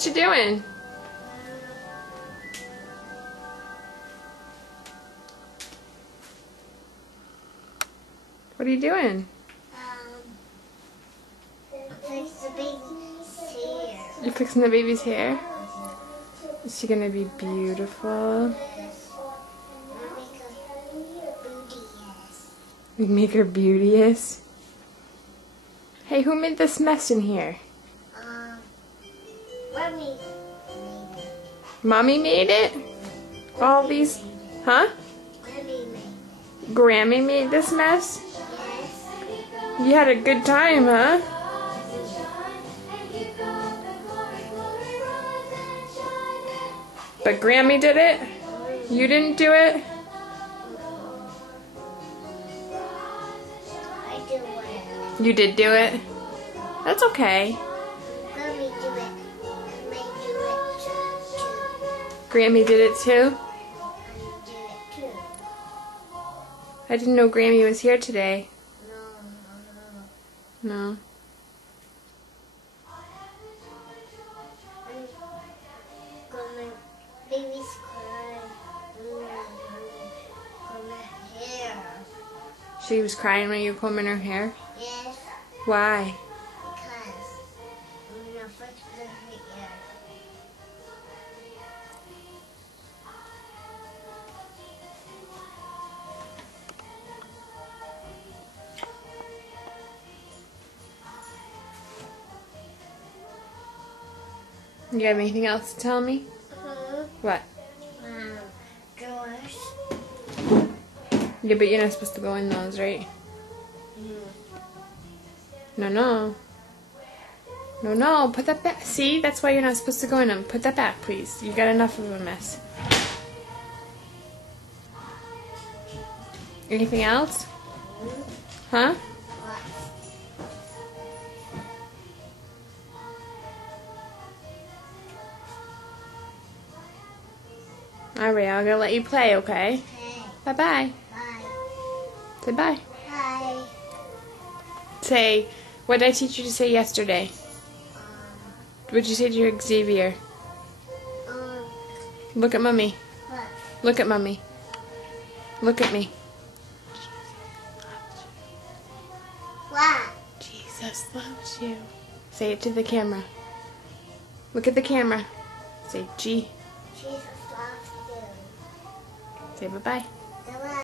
What you doing? What are you doing? Fix the baby's hair. You're fixing the baby's hair? Is she gonna be beautiful? We make her beauteous. Hey, who made this mess in here? Mommy. Mommy made it? All these, huh? Mommy made. Grammy made this mess? Yes. You had a good time, huh? But Grammy did it? You didn't do it? I do it. You did do it? That's okay. Mommy do it. Mommy do it too. Grammy did it too? Mommy do it too. I didn't know Grammy was here today. No. No. Baby's crying. My hair. She was crying when you were combing her hair? Yes, Why? because I'm gonna fix the hair. You have anything else to tell me? What? Drawers. Yeah, but you're not supposed to go in those, right? No, no. No, no, put that back. See, that's why you're not supposed to go in them. Put that back, please. You got enough of a mess. Anything else? Huh? Alright, I'm gonna let you play, okay? Okay. Bye-bye. Bye. Say bye. Bye. Say, what did I teach you to say yesterday? What did you say to your Xavier? Look at Mommy. What? Look at Mommy. Look at me. What? Jesus loves you. Say it to the camera. Look at the camera. Say G. Jesus loves you. Say bye-bye. Bye.